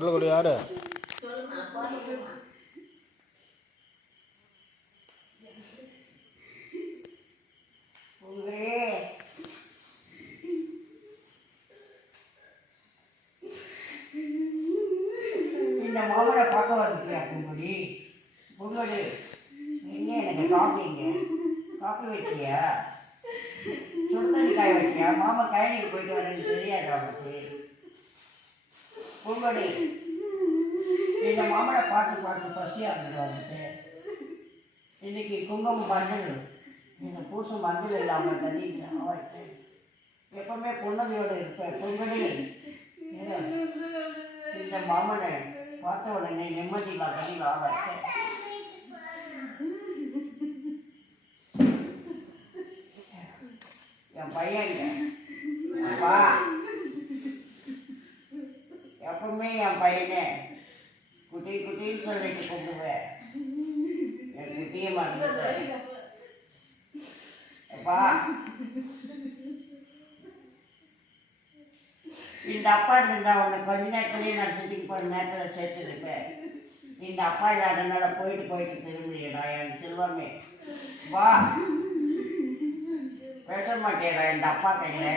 குரல் கொடு யாரு உங்களே. இந்த மாமனை பார்க்க வந்துட்டியா பூங்குடி பூங்குடி என்ன எனக்கு காஃபிங்க காஃபி வச்சியா? சுடுதண்ணி காய வச்சியா? மாமா கயனிக்கு போயிட்டு வரேன்னு தெரியாது அவனுக்கு பூங்குடி இந்த மாமனை பார்த்து பார்த்து பசியாக இருந்தது இன்னைக்கு குங்குமம் மஞ்சள் இந்த பூசம் மஞ்சள் இல்லாமல் தண்ணி ஆயிட்டு எப்பவுமே புன்னகையோடு இருப்பேன் பொங்கலே இந்த மாமனை பார்த்த உடனே நிம்மதியில் தண்ணியில் ஆவாட்டேன் என் பையன் வா எப்பவுமே என் பையனை குட்டி குட்டின்னு சொல்லிட்டு கூப்பிடுவேன் என் குட்டியை மறந்துட்டேன் அப்பா இந்த அப்பா இருந்தா உன்னை கொஞ்ச நேரத்துலயே நான் சிட்டிக்கு போகிற நேரத்தில் சேர்த்துருப்பேன். இந்த அப்பா இல்லாதனால போயிட்டு போயிட்டு திரும்பிடா என் செல்வமே. வா. பேச மாட்டேடா இந்த அப்பா கையில்.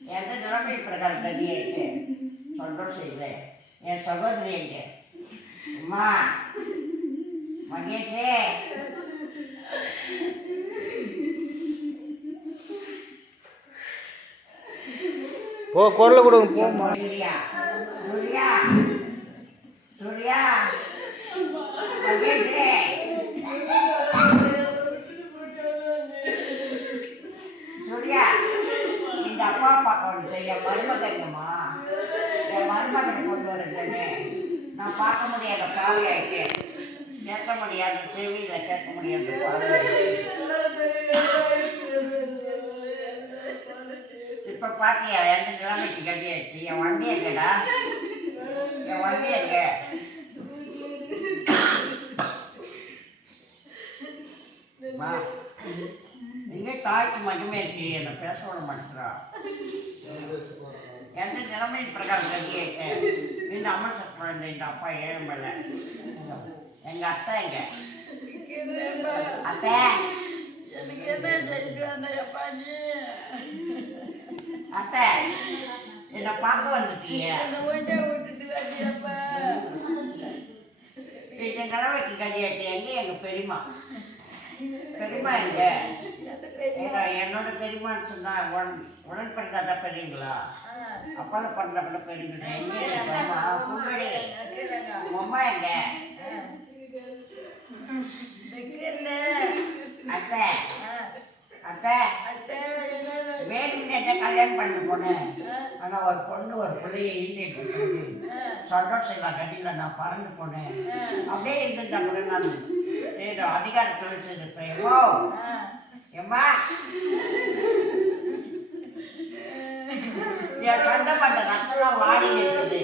எந்த நிலைமை பிரகாரம் தனியாயிட்டு சந்தோஷம் இல்லை என் சகோதரி எங்க? அம்மா மகேஷே. போ குரல் கொடுங்க போம்மா அப்பா பார்க்க என் மருமகங்கம்மா என் மருமகனை கொண்டு வரேன்னு நான் பார்க்க முடியாத பாவி கேட்க முடியாத செவியில் கேட்க முடியாத பாத்தியா? ரெண்டு கிலோமீட்டர் கட்டியாச்சு. என் வண்டி இருக்கடா என் வண்டி இருக்க எங்க தாய்க்கு மட்டுமே இருக்கு. என்ன பேச விட மாட்டா எந்த நிலைமை பிரகாரம் கட்டியாச்சு. இந்த அம்மன் சட்டம் இந்த அப்பா ஏழுமல்ல எங்க அத்தை எங்க? அத்தை. அத்தை என்ன பார்க்க வந்துட்டீங்க இந்த நிலவைக்கு கல்யாணத்து எங்க எங்க பெரியம்மா. பெரியம்மா எங்க? என்னோட பெரியம்மான்னு சொன்னா உடன் உடன் பிறந்தாதா பெரியங்களா? அப்பால பிறந்தப்பட பெரியங்களா எங்க எங்க பெரியம்மா பூங்கடி அம்மா எங்க? அத்தை. அத்தை. வேணும்னு கல்யாணம் பண்ண. போனேன் ஆனா ஒரு பொண்ணு ஒரு பிள்ளையை ஈண்டிட்டு இருக்குது. சந்தோஷம் கட்டில நான் பறந்து போனேன். அப்படியே இருந்துட்டேன் கூட நான். ஏதோ தொழில் வச்சிருப்பேன் எம்மா? என் சொந்த பட்ட ரத்தம்லாம் வாடி இருக்குது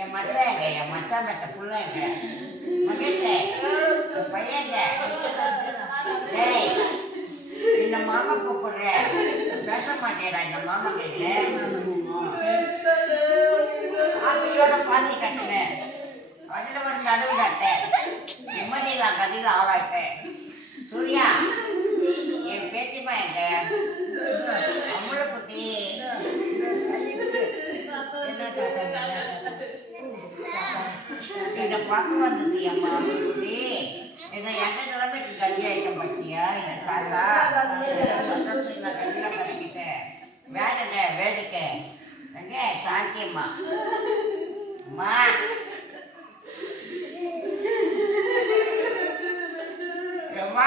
என் மச்சான் என் மச்சான் பெற்ற புள்ள எங்க? மகேஷே பையன் எங்க? டேய் இந்த மாமா கூப்பிடுறேன் பேச மாட்டேடா இந்த மாமா கிட்ட ஆசையோட பாத்தி கட்டினேன் அதில் ஒரு நடுவு கட்டேன் கதையில் ஆளாட்டேன் சூர்யா என் பேத்திமா எங்க அமுல குட்டி என்னை பார்க்க வந்தது அம்மா. அமுல குட்டி என்னை எந்த நிலைமைக்கு கல்யாணம் பட்டியா என்னை தாத்தா கல்யாணம் பண்ணிக்கிட்டேன் வேலை வேடிக்கை எங்க? சாந்தியம்மா. அம்மா. அம்மா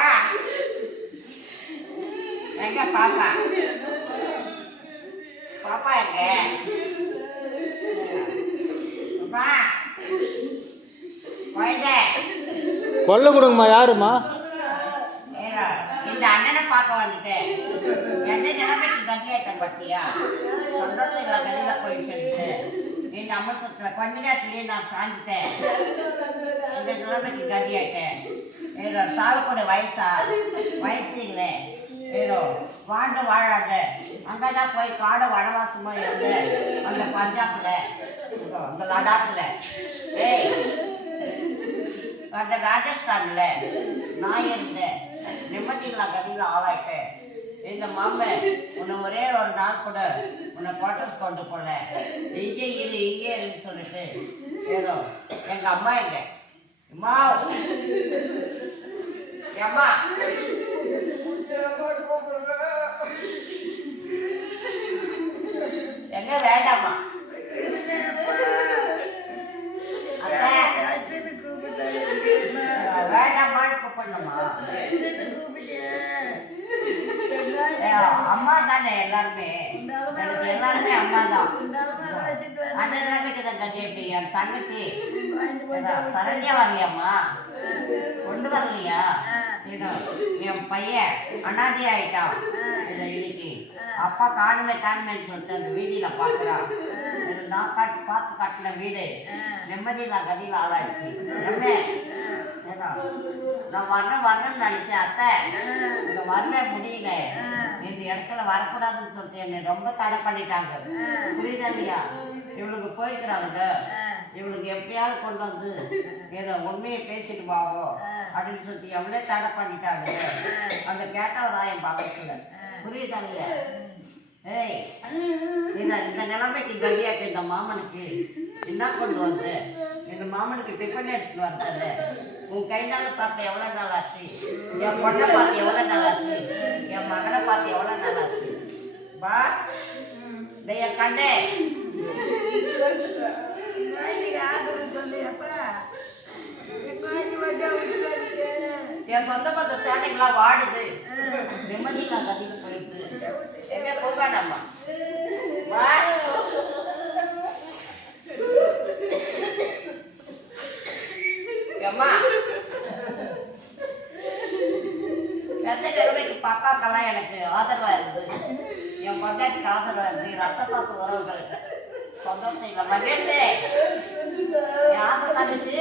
எங்க பாப்பா? பாப்பா எங்க? அம்மா. குழந்தை கொல்ல கொடுங்கம்மா யாரும்மா? இந்த அண்ணனை பார்க்க வந்துட்டேன். என்ன நிலைமைக்கு கட்டியாட்டம் பார்த்தியா சந்தோஷம் இல்லை கடையில போய் சென்று என் அம்மத்தில் கொஞ்ச நேரத்திலேயே நான் சாஞ்சிட்டேன். இந்த நிலைமைக்கு கட்டியாட்டேன் ஏதோ சாலக்கூட வயசா? வயசு இல்லை ஏதோ வாழ்ந்து வாழாத. அங்கதான் போய் காடு வனவாசமா இருந்த அந்த பஞ்சாப்ல அந்த லடாக்ல ஏய் அந்த ராஜஸ்தான்ல நான் இருந்தேன். நிம்மதியில்லா கதியில் ஆளாயிட்டேன் இந்த மாமன் உன்னை ஒரே ஒரு நாள் கூட உன்னை குவார்டர்ஸ் கொண்டு போல. இங்கே இரு இங்கே இருன்னு சொல்லிட்டு ஏதோ எங்க அம்மா எங்க? அம்மா அம்மா எங்க வேண்டாமா அத்தை வேண்டாமான்னு கூப்பிடணுமா அம்மா தானே எல்லாருமே? எனக்கு எல்லாருமே அம்மா தான். அந்த நிலைமைக்கு தான் கட்டிட்டு என் தங்கச்சி. சரண்யா வரலையாம்மா? கொண்டு வரலையா? என் பையன் அனாதி ஆயிட்டான். இந்த இன்னைக்கு அப்பா காணுமே காணுமேன்னு சொல்லிட்டு அந்த வீதியில பார்க்குறான். நான் காட்டு பார்த்து காட்டின வீடு. நிம்மதியில் கதியில் ஆளாயிடுச்சு. ரம்மே, நான் வரணும் வரணும்னு நினைச்சேன் அத்தை. இந்த வரல முடியல. இந்த இடத்துல வரக்கூடாதுன்னு சொல்லிட்டு என்னை ரொம்ப தடை பண்ணிட்டாங்க. புரியுதா இல்லையா? இவளுக்கு போய்க்கிறாளுங்க. இவளுக்கு எப்படியாவது கொண்டு வந்து ஏதோ உண்மையை பேசிட்டு பாவோ அப்படின்னு சொல்லிட்டு எவ்வளோ தடை பண்ணிட்டாங்க. அந்த கேட்டவராயம் பக்கத்துல. புரியுதா இல்லையா? ஏய் இந்த இந்த நிலைமைக்கு கதியாக்கு இந்த மாமனுக்கு என்ன கொண்டு வந்து? இந்த மாமனுக்கு டிஃபன் எடுத்துட்டு வந்தது உன் கைனால சாப்பிட்ட எவ்வளோ நாள் ஆச்சு என் பொண்ணை பார்த்து எவ்வளோ நாள் ஆச்சு என் மகனை பார்த்து எவ்வளோ நாள் ஆச்சு வா. டேய் கண்டே என் சொந்த பத்த சேட்டைங்களா வாடுது. நிம்மதி நான் கத்திட்டு போயிடுது. எங்க போகாடாமா வா. அம்மா எந்த அப்பாக்கெல்லாம் எனக்கு ஆதரவா இருந்து. என் பொண்டாட்டிக்கு ஆதரவா இருந்து. ரத்த பாச உறவுகளுக்கு சந்தோஷம் இல்லை மகேஷே என் ஆசை தங்கச்சி.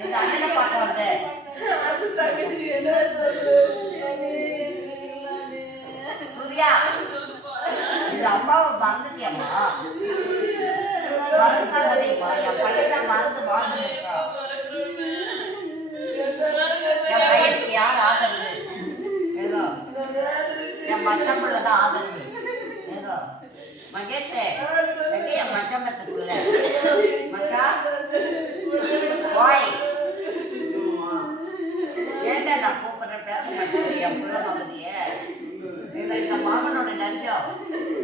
இந்த அண்ணனை பார்க்க வந்தேன்.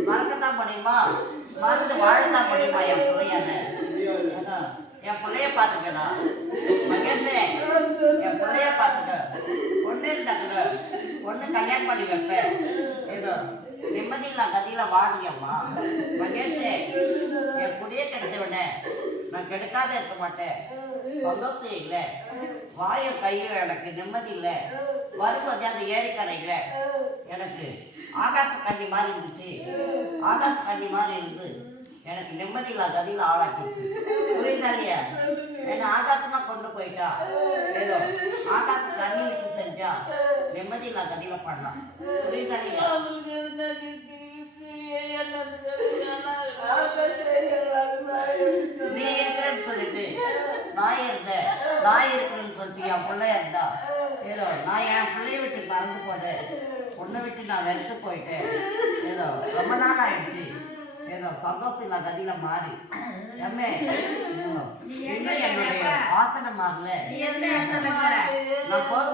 மறக்கத்தான் முடியுமா? மறந்து வாழத்தான் முடியுமா என் பிள்ளையான்னு? என் பிள்ளைய பார்த்துக்கணும் மகேஷே என் பிள்ளைய பார்த்துக்க. ஒன்று இருந்தாக்க ஒன்று கல்யாணம் பண்ணி வைப்பேன். ஏதோ நிம்மதியில்லா கதியில வாடியம்மா மகேஷே என் குடியே கிடைச்சவனே நான் கெடுக்காத இருக்க மாட்டேன். சந்தோஷம் இல்லை. வாயும் கையும் எனக்கு நிம்மதி இல்லை. வரும்போது அந்த ஏரிக்கரையில் எனக்கு ஆகாச கண்ணி மாதிரி இருந்துச்சு. ஆகாச கண்ணி மாதிரி இருந்து எனக்கு நிம்மதியில்லா கதையில் ஆளாக்கிடுச்சு. புரியுதா இல்லையா? என்ன ஆகாசமா கொண்டு போயிட்டா. ஏதோ ஆகாச கண்ணி விட்டு செஞ்சா நிம்மதியில்லா கதியில பண்ணலாம். புரியுதா இல்லையா? நீ இருக்கிறேன்னு சொல்லிட்டு நான் இருந்தேன் நான் இருக்கிறேன்னு சொல்லிட்டு என் பிள்ளைய இருந்தா ஏதோ நான் என் பிள்ளைய விட்டு மறந்து போட்டேன் பொண்ணை விட்டு நான் வெறுத்து போயிட்டேன். ஏதோ ரொம்ப நாள் ஆயிடுச்சு. ஏதோ சந்தோஷம் இல்லை கதியில மாறி. எம்மே இன்னும் என்னுடைய ஆசனம் மாறல. நான் போக